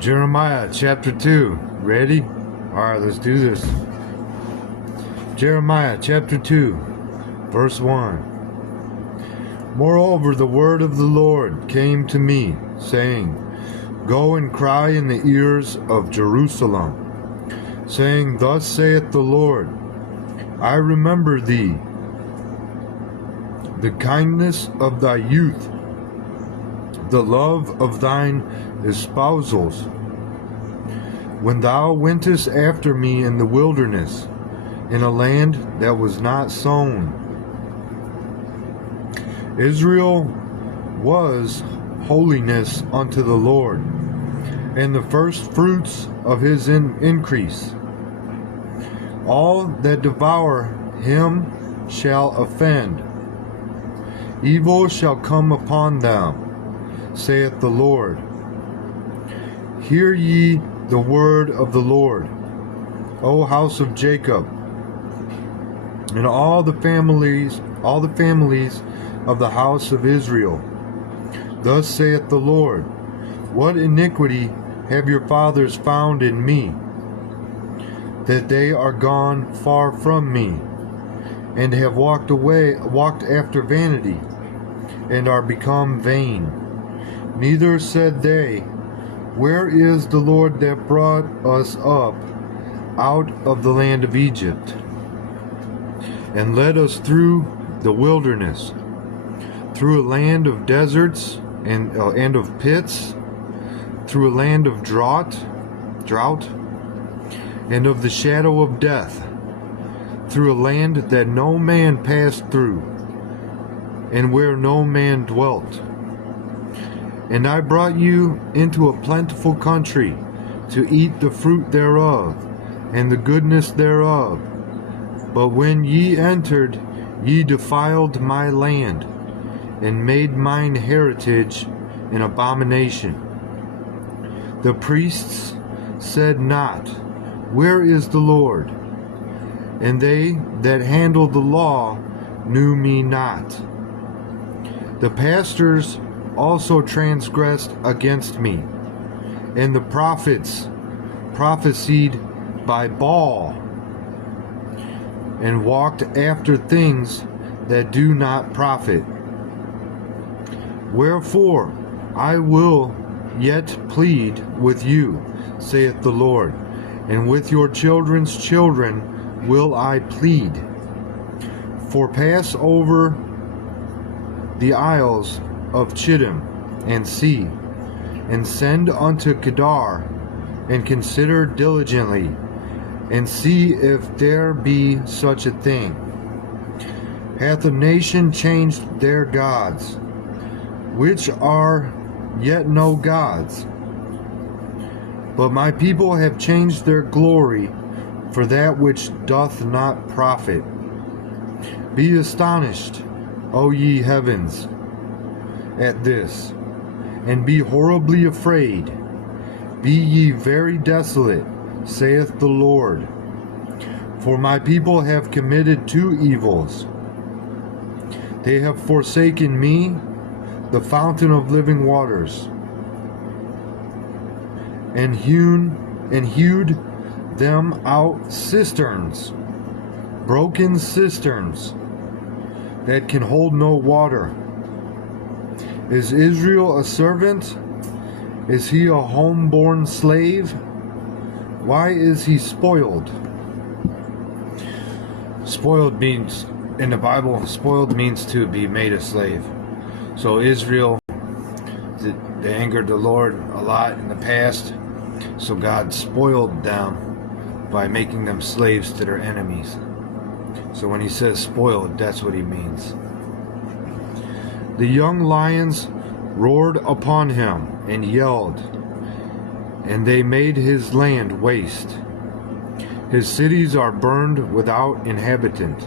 Jeremiah chapter 2. Ready? Alright, let's do this. Jeremiah chapter 2, verse 1. Moreover, the word of the Lord came to me, saying, Go and cry in the ears of Jerusalem, saying, Thus saith the Lord, I remember thee, the kindness of thy youth, the love of thine espousals, when thou wentest after me in the wilderness, in a land that was not sown. Israel was holiness unto the Lord, and the first fruits of his increase. All that devour him shall offend. Evil shall come upon them, saith the Lord. Hear ye the word of the Lord, O house of Jacob, and all the families of the house of Israel. Thus saith the Lord, What iniquity have your fathers found in me, that they are gone far from me, and have walked after vanity, and are become vain. Neither said they, Where is the Lord that brought us up out of the land of Egypt, and led us through the wilderness, through a land of deserts and of pits, through a land of drought, and of the shadow of death, through a land that no man passed through, and where no man dwelt. And I brought you into a plentiful country, to eat the fruit thereof, and the goodness thereof. But when ye entered, ye defiled my land, and made mine heritage an abomination. The priests said not, Where is the Lord? And they that handled the law knew me not. The pastors also transgressed against me, and the prophets prophesied by Baal, and walked after things that do not profit. Wherefore I will yet plead with you, saith the Lord, and with your children's children will I plead. For pass over the isles of Chittim and see, and send unto Kedar, and consider diligently, and see if there be such a thing. Hath a nation changed their gods, which are yet no gods? But my people have changed their glory for that which doth not profit. Be astonished, O ye heavens, at this, and be horribly afraid. Be ye very desolate, saith the Lord. For my people have committed two evils. They have forsaken me, the fountain of living waters, and hewed them out cisterns, broken cisterns, that can hold no water. Is Israel a servant? Is he a homeborn slave? Why is he spoiled? Spoiled means, in the Bible, spoiled means to be made a slave. So Israel, they angered the Lord a lot in the past, so God spoiled them by making them slaves to their enemies. So when he says spoiled, that's what he means. The young lions roared upon him and yelled, and they made his land waste. His cities are burned without inhabitant.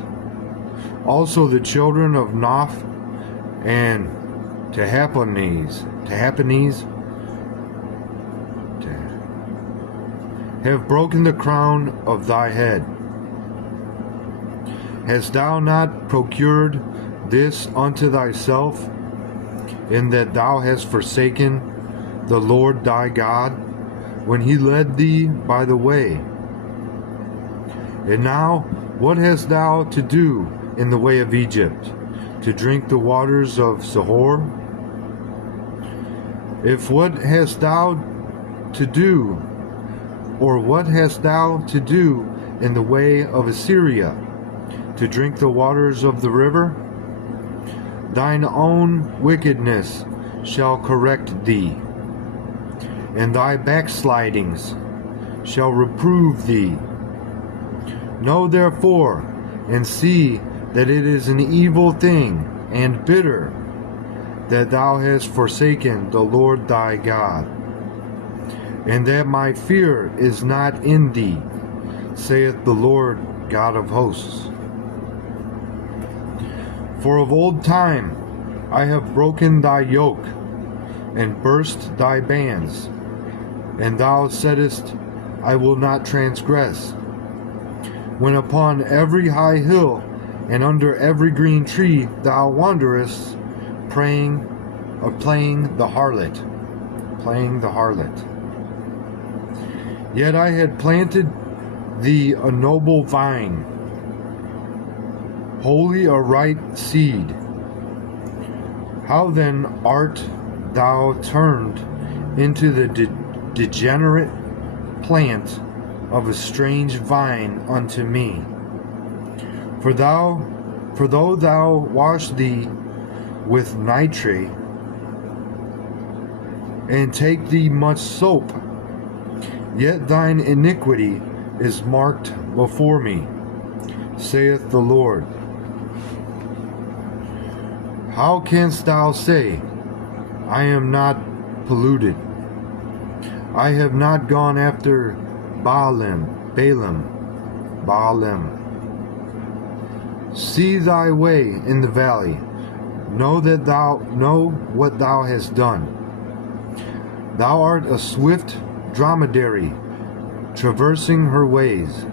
Also the children of Noph and Tahpanhes have broken the crown of thy head. Hast thou not procured this unto thyself, in that thou hast forsaken the Lord thy God, when he led thee by the way. And now, what hast thou to do in the way of Egypt, to drink the waters of Sihor? If what hast thou to do, or what hast thou to do in the way of Assyria, to drink the waters of the river? Thine own wickedness shall correct thee, and thy backslidings shall reprove thee. Know therefore, and see that it is an evil thing and bitter, that thou hast forsaken the Lord thy God, and that my fear is not in thee, saith the Lord God of hosts. For of old time I have broken thy yoke, and burst thy bands, and thou saidst, I will not transgress. When upon every high hill and under every green tree thou wanderest, playing the harlot. Yet I had planted thee a noble vine, wholly a right seed. How then art thou turned into the degenerate plant of a strange vine unto me? For though thou wash thee with nitrate, and take thee much soap, yet thine iniquity is marked before me, saith the Lord. How canst thou say, I am not polluted? I have not gone after Baalim. See thy way in the valley. Know what thou hast done. Thou art a swift dromedary, traversing her ways,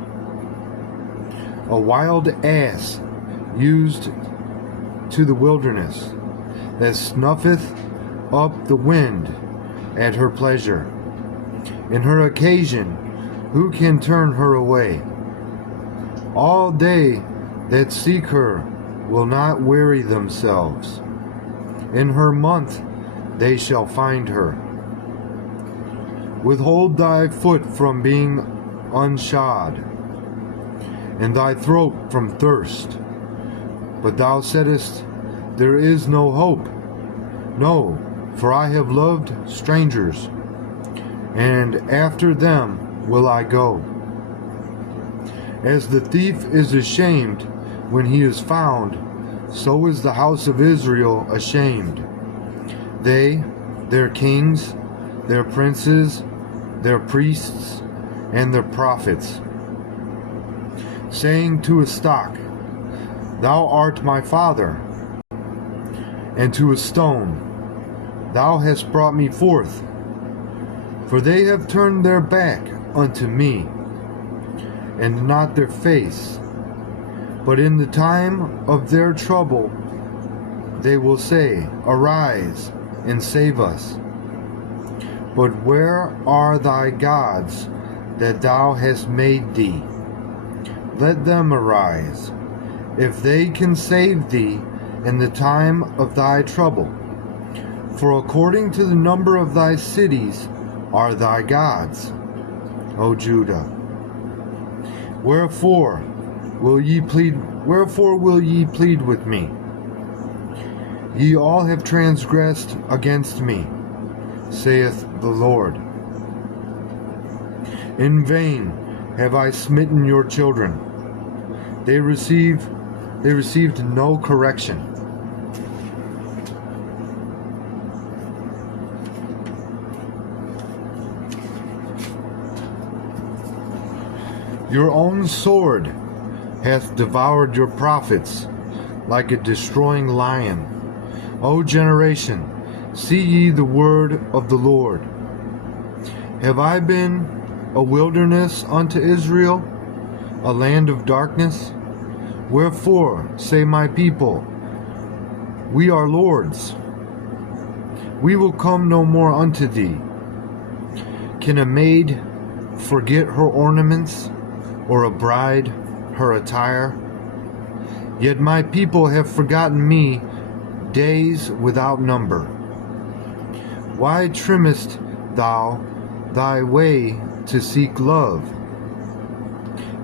a wild ass used to the wilderness, that snuffeth up the wind at her pleasure. In her occasion, who can turn her away? All they that seek her will not weary themselves. In her month they shall find her. Withhold thy foot from being unshod, and thy throat from thirst. But thou saidst, there is no hope. No, for I have loved strangers, and after them will I go. As the thief is ashamed when he is found, so is the house of Israel ashamed. They, their kings, their princes, their priests, and their prophets, saying to a stock, Thou art my father, and to a stone, Thou hast brought me forth. For they have turned their back unto me, and not their face. But in the time of their trouble they will say, Arise, and save us. But where are thy gods that thou hast made thee? Let them arise, if they can save thee in the time of thy trouble. For according to the number of thy cities are thy gods, O Judah. Wherefore will ye plead with me? Ye all have transgressed against me, saith the Lord. In vain have I smitten your children. They received no correction. Your own sword hath devoured your prophets like a destroying lion. O generation, see ye the word of the Lord. Have I been a wilderness unto Israel, a land of darkness? Wherefore say my people, We are lords. We will come no more unto thee. Can a maid forget her ornaments, or a bride her attire? Yet my people have forgotten me days without number. Why trimmest thou thy way to seek love?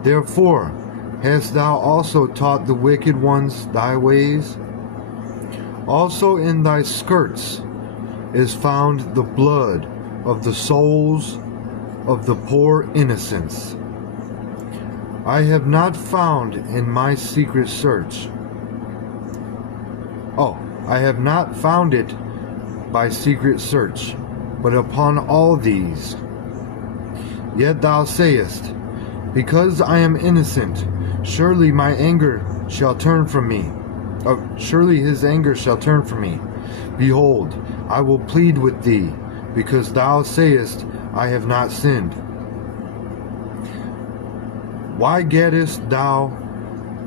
Therefore hast thou also taught the wicked ones thy ways? Also in thy skirts is found the blood of the souls of the poor innocents. I have not found in my secret search. I have not found it by secret search, but upon all these. Yet thou sayest, because I am innocent, surely my anger shall turn from me. Surely his anger shall turn from me. Behold, I will plead with thee, because thou sayest, I have not sinned. Why gettest thou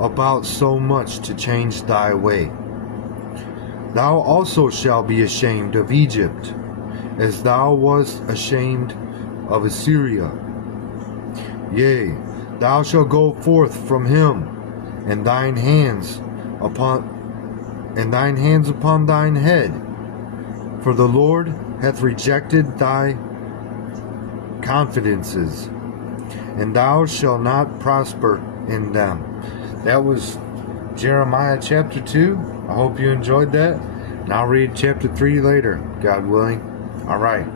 about so much to change thy way? Thou also shalt be ashamed of Egypt, as thou wast ashamed of Assyria. Yea, thou shalt go forth from him, and thine hands upon thine head. For the Lord hath rejected thy confidences, and thou shalt not prosper in them. That was Jeremiah chapter 2. I hope you enjoyed that. And I'll read chapter 3 later, God willing. All right.